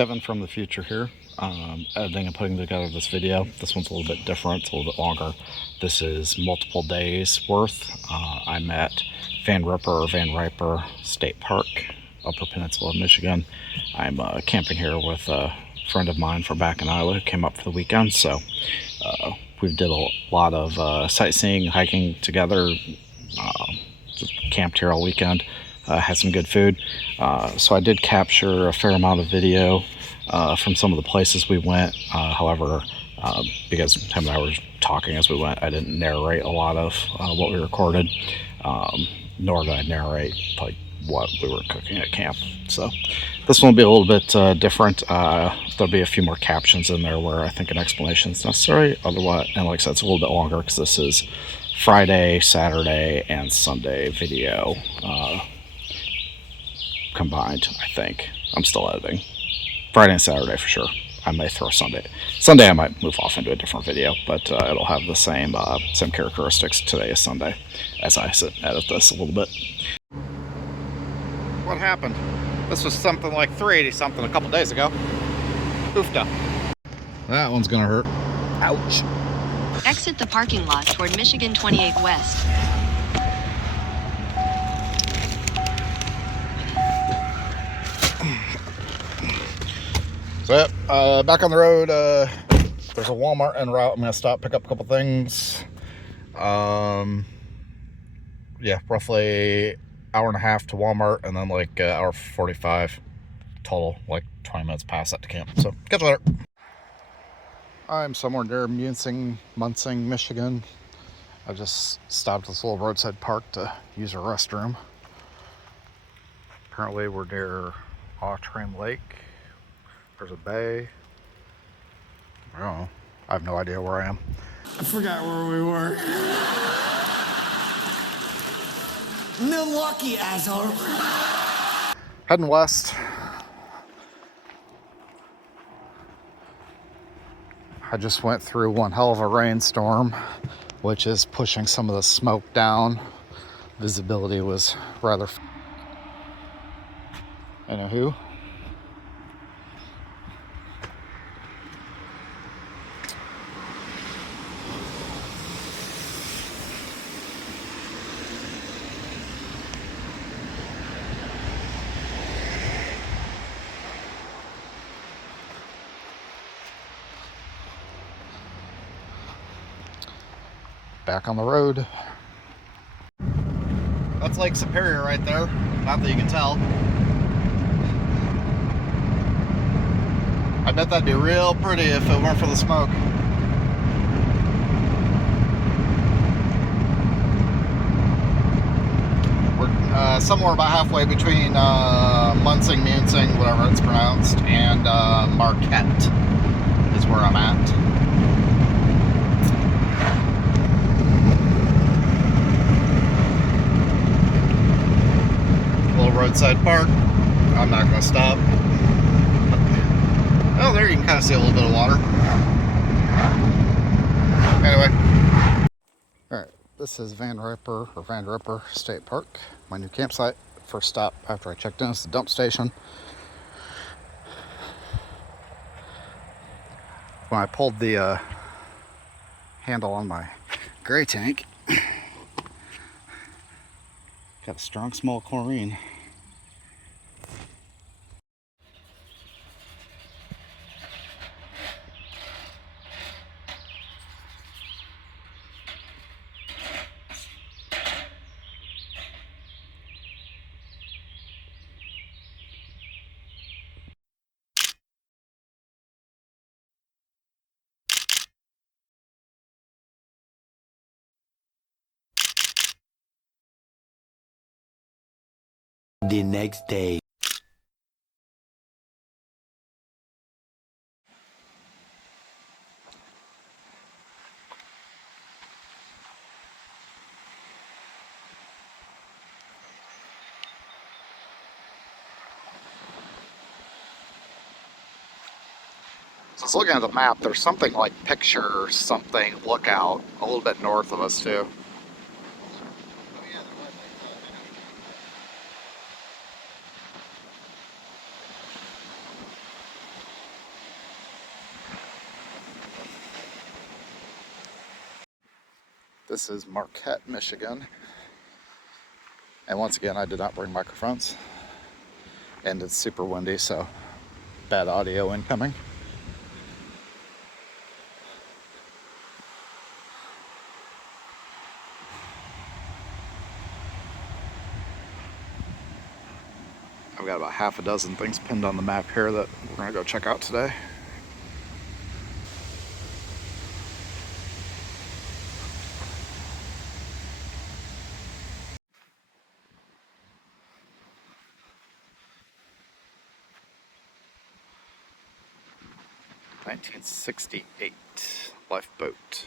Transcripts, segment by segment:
Kevin from the future here, editing and putting together this video. This one's a little bit different, it's a little bit longer. This is multiple days worth. I'm at Van Riper State Park, Upper Peninsula of Michigan. I'm camping here with a friend of mine from back in Iowa who came up for the weekend. So we did a lot of sightseeing, hiking together, just camped here all weekend. Had some good food. So I did capture a fair amount of video from some of the places we went. However, because Tim and I were talking as we went, I didn't narrate a lot of what we recorded, nor did I narrate like what we were cooking at camp. So this one will be a little bit different. There'll be a few more captions in there where I think an explanation is necessary. Otherwise, and like I said, it's a little bit longer because this is Friday, Saturday, and Sunday video combined. I think I'm still editing Friday and Saturday for sure. I may throw Sunday. I might move off into a different video, but it'll have the same characteristics today as Sunday as I edit this a little bit. What happened? This was something like 380 something a couple days ago. Oofda. That one's gonna hurt. Ouch. Exit the parking lot toward Michigan 28 West. So back on the road. There's a Walmart en route. I'm gonna stop, pick up a couple things. Yeah, roughly hour and a half to Walmart, and then like hour 45 total, like 20 minutes past that to camp. So catch you later. I'm somewhere near Munsing, Michigan. I just stopped at this little roadside park to use a restroom. Apparently we're near Autrain Lake. There's a bay. I don't know. I have no idea where I am. I forgot where we were. Milwaukee, asshole. Heading west. I just went through one hell of a rainstorm, which is pushing some of the smoke down. Visibility was rather... Anywho. Back on the road. That's Lake Superior right there. Not that you can tell. I bet that'd be real pretty if it weren't for the smoke. We're somewhere about halfway between Munsing, whatever it's pronounced, and Marquette is where I'm at. Roadside park. I'm not going to stop. Oh, there you can kind of see a little bit of water. Anyway. Alright, this is Van Riper State Park, my new campsite. First stop after I checked in is the dump station. When I pulled the handle on my gray tank, got a strong smell of chlorine. The next day. So I was looking at the map, there's something like picture something lookout a little bit north of us too. This is Marquette, Michigan. And once again, I did not bring microphones. And it's super windy, so bad audio incoming. I've got about half a dozen things pinned on the map here that we're gonna go check out today. (1968) Lifeboat.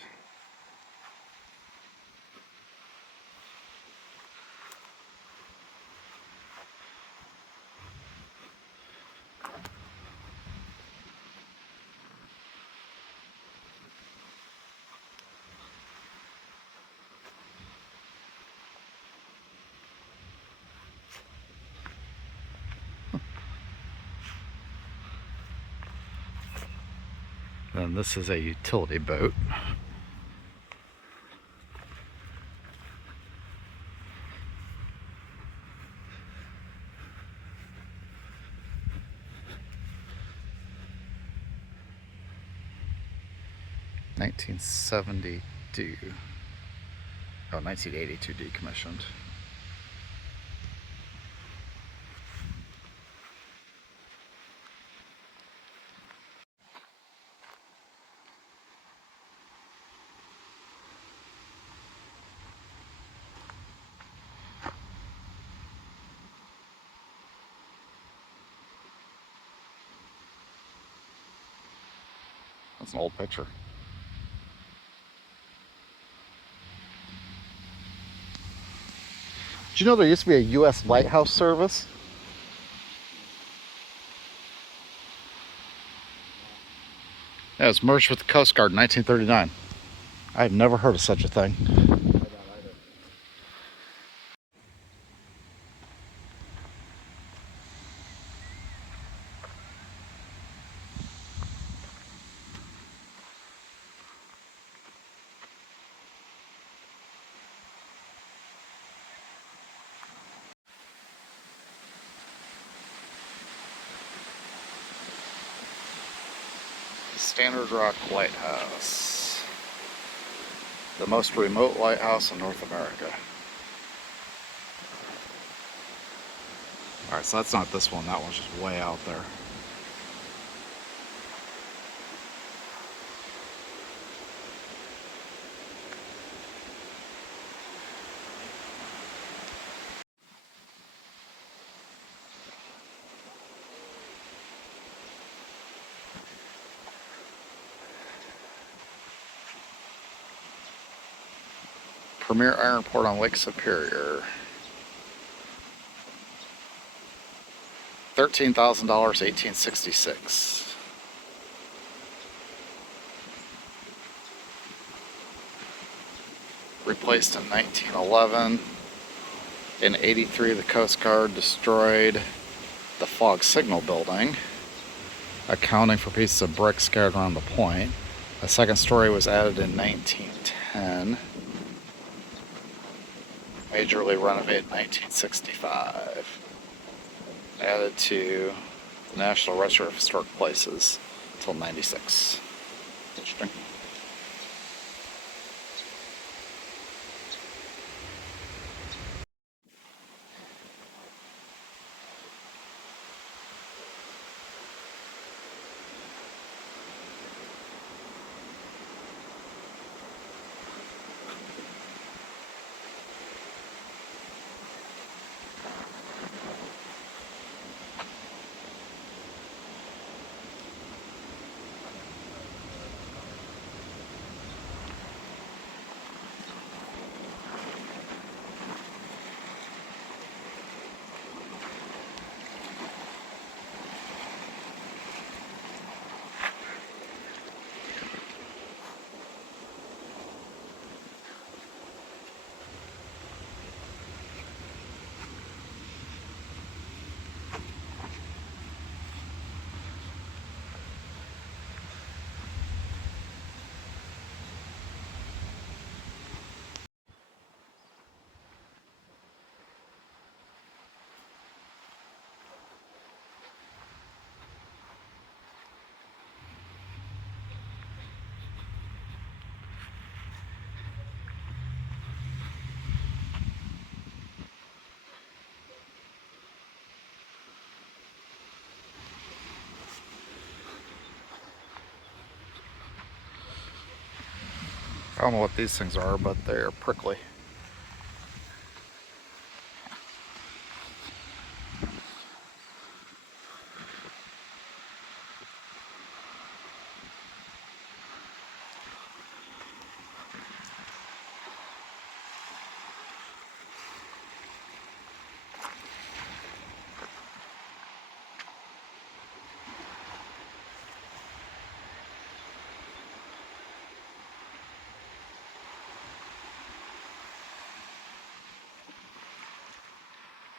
And this is a utility boat. (1972). Oh, 1982 decommissioned. That's an old picture. Did you know there used to be a U.S. Lighthouse Service? Yeah, it was merged with the Coast Guard in 1939. I've never heard of such a thing. Standard Rock Lighthouse. The most remote lighthouse in North America. Alright, so that's not this one. That one's just way out there. Premier Iron Port on Lake Superior. $13,000, 1866. Replaced in 1911. In 83, the Coast Guard destroyed the fog signal building, accounting for pieces of brick scattered around the point. A second story was added in 1910. Majorly renovated in 1965. Added to the National Register of Historic Places until 96. Interesting. I don't know what these things are, but they're prickly.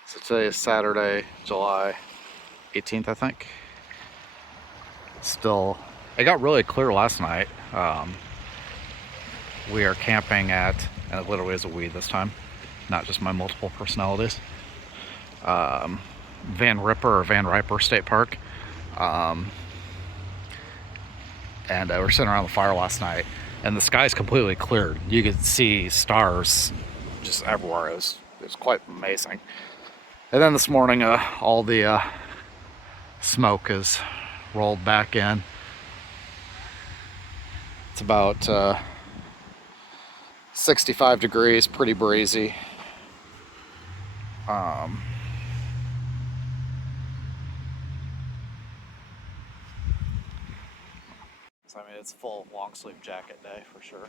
So today is Saturday, July 18th, I think. Still, it got really clear last night. We are camping at, and it literally is a we this time, not just my multiple personalities, Van Ripper or Van Riper State Park. And we're sitting around the fire last night, and the sky's completely cleared. You could see stars just everywhere. It was quite amazing. And then this morning, all the smoke is rolled back in. It's about 65 degrees, pretty breezy. So I mean, it's full long sleeve jacket day for sure.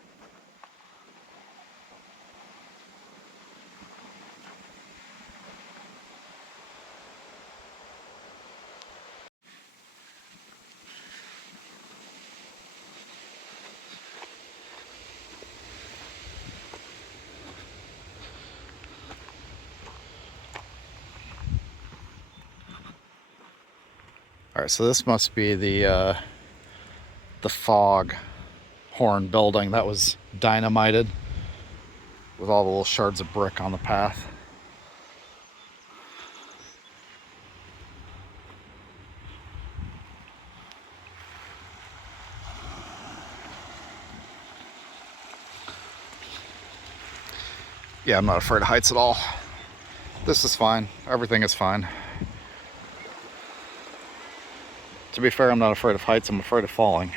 All right, so this must be the fog horn building that was dynamited with all the little shards of brick on the path. Yeah, I'm not afraid of heights at all. This is fine. Everything is fine. To be fair, I'm not afraid of heights. I'm afraid of falling.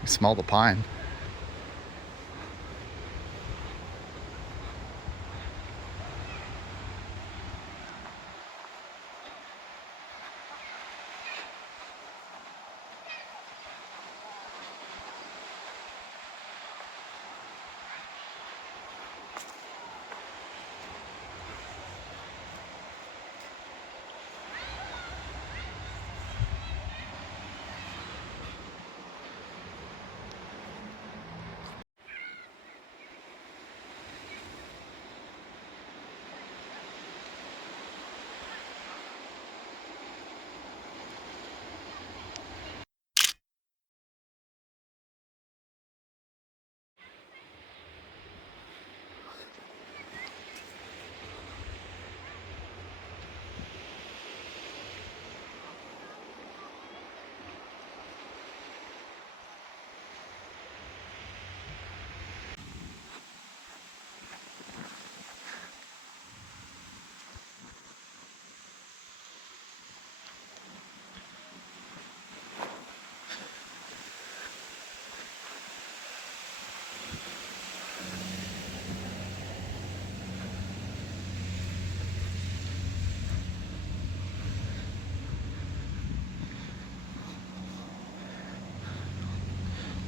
You smell the pine.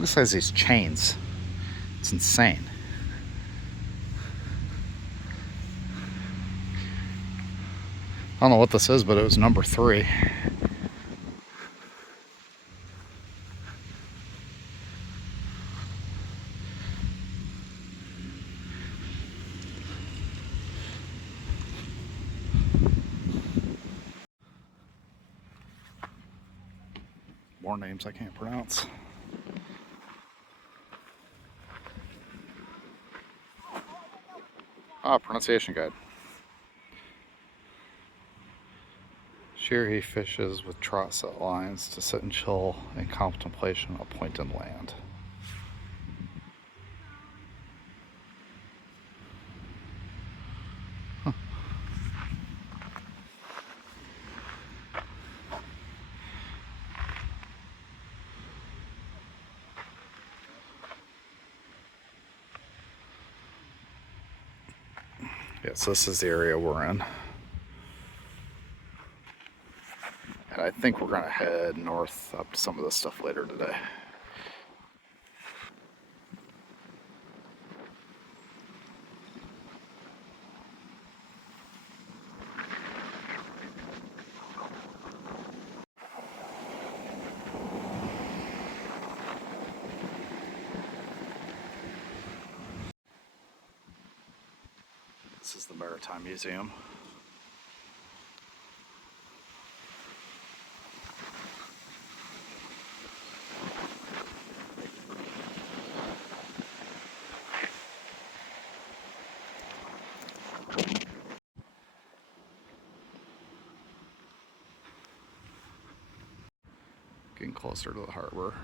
This has these chains. It's insane. I don't know what this is, but it was number 3. More names I can't pronounce. Pronunciation guide. Here he fishes with trot set lines to sit and chill in contemplation of point and land. Huh. Yes, this is the area we're in. And I think we're going to head north up to some of this stuff later today. This is the Maritime Museum. Getting closer to the harbor.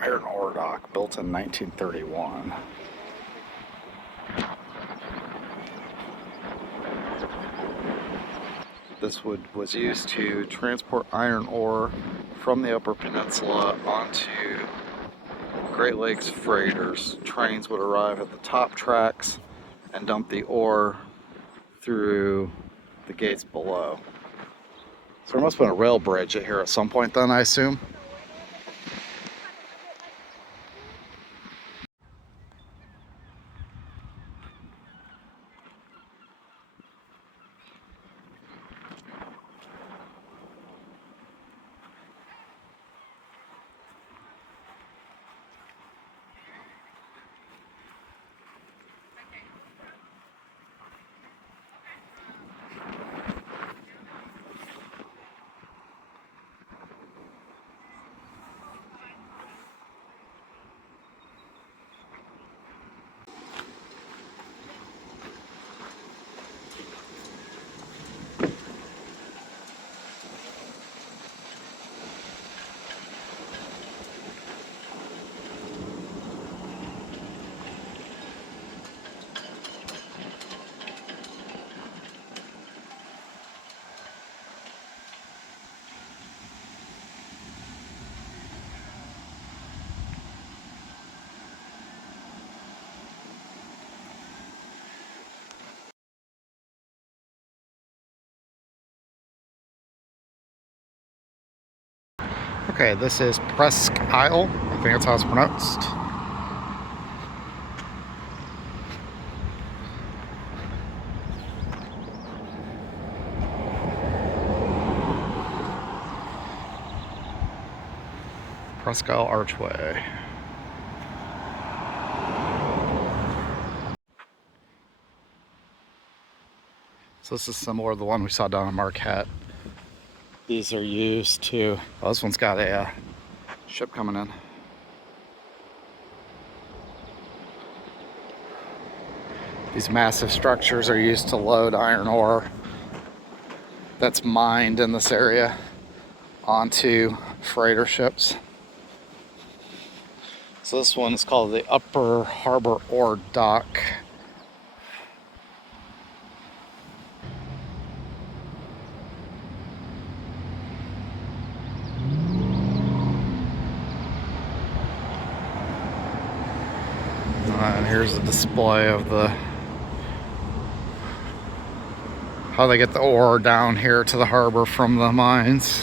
Iron ore dock built in 1931. This was used to transport iron ore from the Upper Peninsula onto Great Lakes freighters. Trains would arrive at the top tracks and dump the ore through the gates below. So there must have been a rail bridge here at some point then, I assume. Okay, this is Presque Isle. I think that's how it's pronounced. Presque Isle Archway. So this is similar to the one we saw down in Marquette. These are used to, oh, this one's got a ship coming in. These massive structures are used to load iron ore that's mined in this area onto freighter ships. So this one is called the Upper Harbor Ore Dock. And here's a display of how they get the ore down here to the harbor from the mines.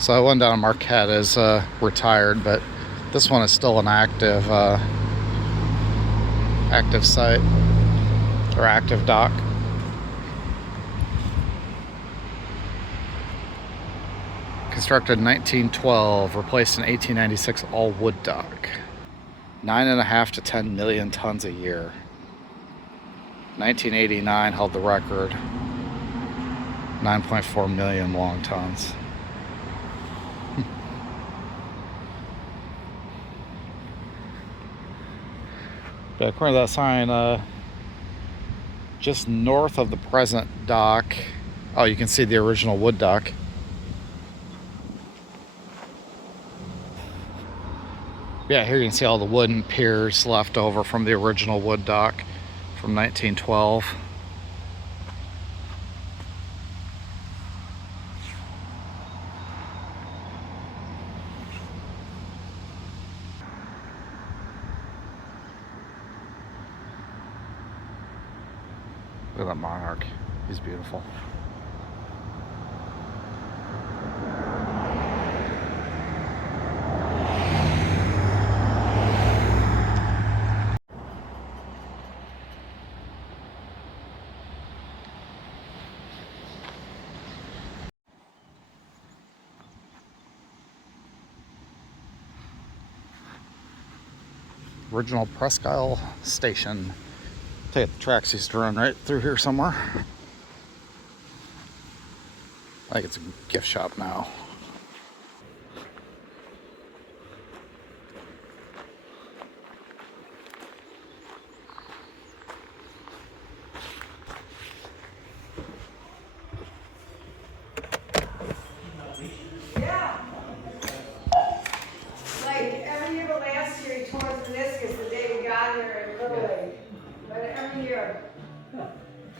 So one down in Marquette is retired, but this one is still an active site or active dock. Constructed in 1912, replaced in 1896, all wood dock. 9.5 to 10 million tons a year. 1989 held the record. 9.4 million long tons. But according to that sign, just north of the present dock, oh, you can see the original wood dock. Yeah, here you can see all the wooden piers left over from the original wood dock from 1912. Look at that Monarch. He's beautiful. Original Presque Isle Station. Take the tracks used to run right through here somewhere. I think it's a gift shop now. Yeah. Like every year, but last year he tore his meniscus the day we got here in Little League. But every year,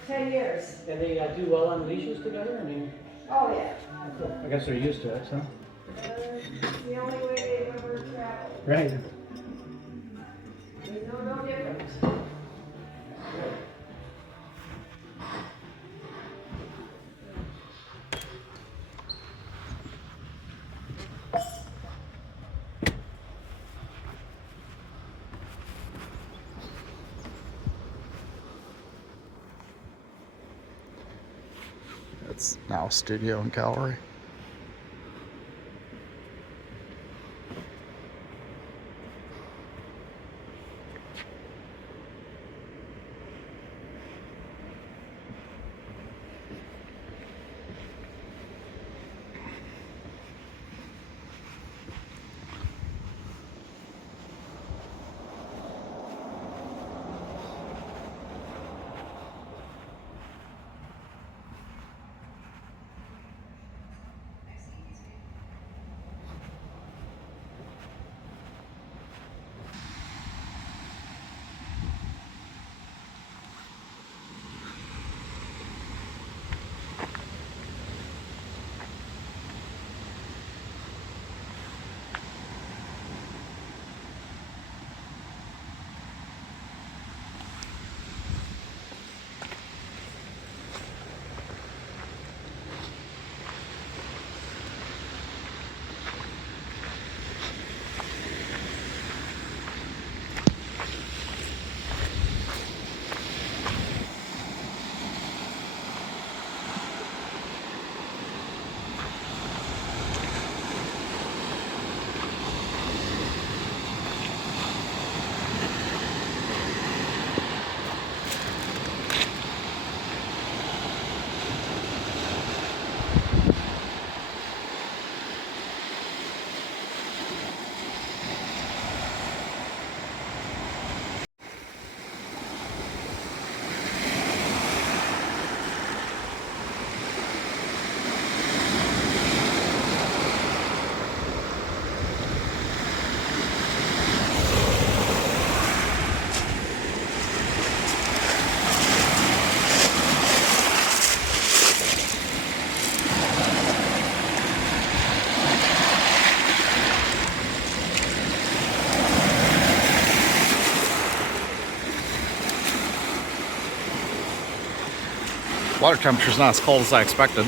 10 years. And they do well on leashes together? I mean, Oh, yeah. I guess they're used to it, so. It's the only way they've ever traveled. Right. There's no difference. It's now a studio and gallery. Water temperature's not as cold as I expected.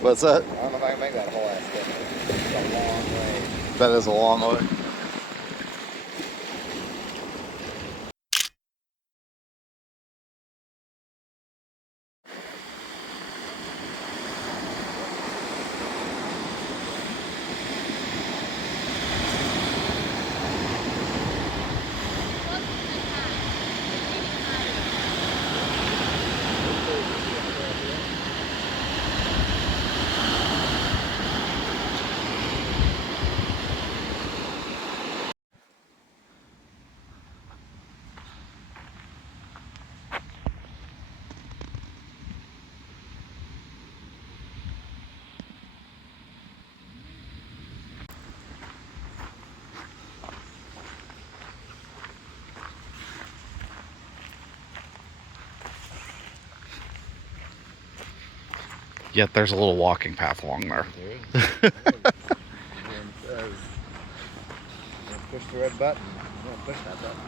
What's that? I don't know if I can make that whole ass thing. It's a long way. That is a long way. Yet there's a little walking path along there. Push the red button. You don't push that button.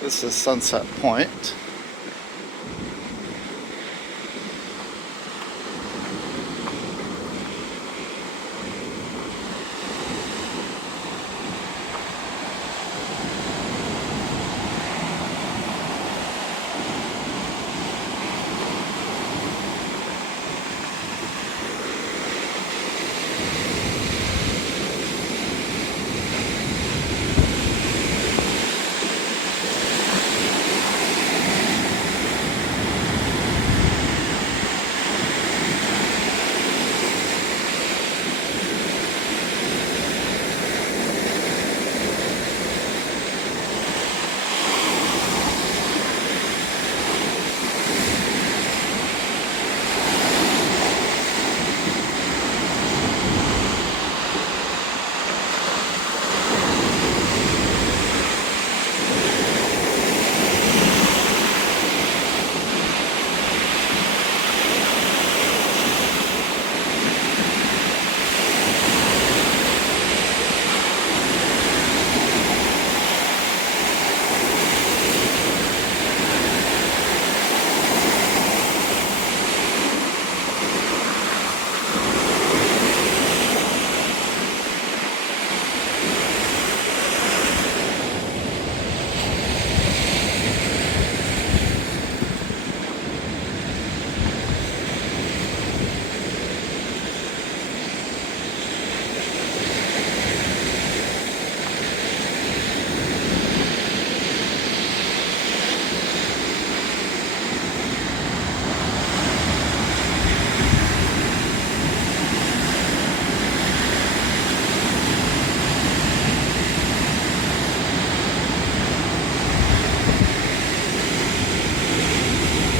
This is Sunset Point.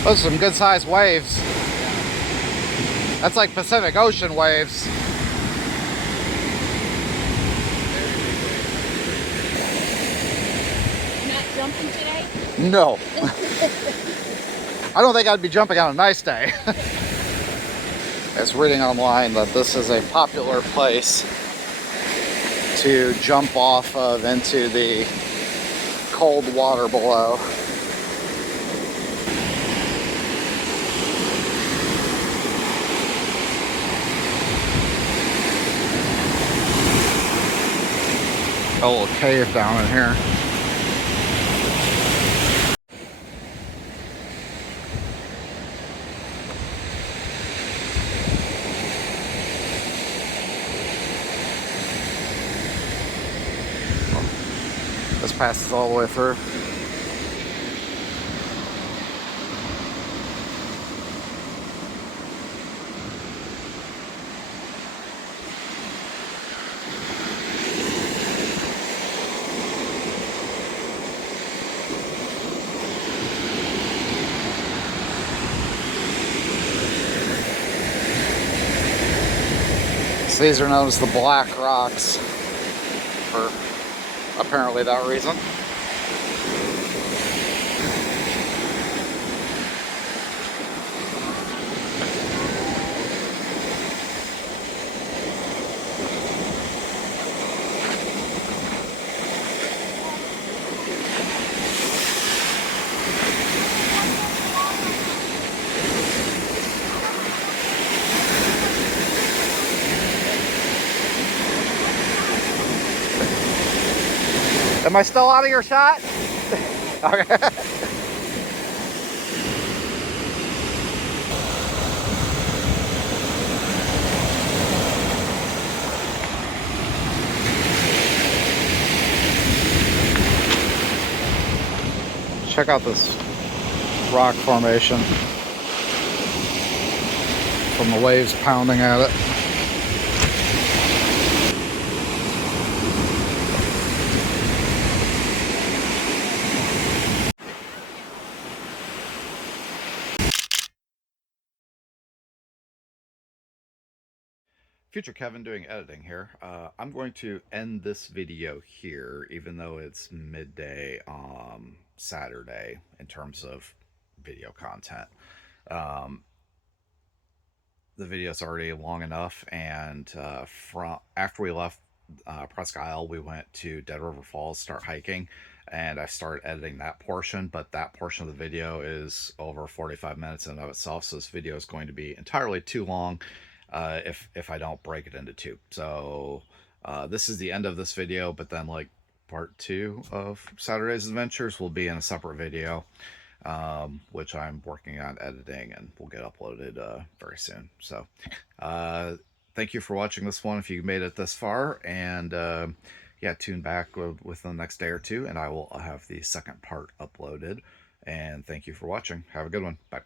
Those are some good sized waves. That's like Pacific Ocean waves. jumping today? No. I don't think I'd be jumping on a nice day. I was reading online that this is a popular place to jump off of into the cold water below. A little cave down in here. This passes all the way through. So these are known as the Black Rocks for apparently that reason. Am I still out of your shot? Okay. Check out this rock formation from the waves pounding at it. Future Kevin doing editing here. I'm going to end this video here, even though it's midday Saturday in terms of video content. The video's already long enough, and after we left Presque Isle, we went to Dead River Falls, start hiking, and I started editing that portion, but that portion of the video is over 45 minutes in and of itself, so this video is going to be entirely too long if I don't break it into two. So this is the end of this video, but then like part 2 of Saturday's adventures will be in a separate video, which I'm working on editing and will get uploaded very soon. So thank you for watching this one if you made it this far, and yeah, tune back within the next day or two and I will have the second part uploaded. And thank you for watching. Have a good one. Bye.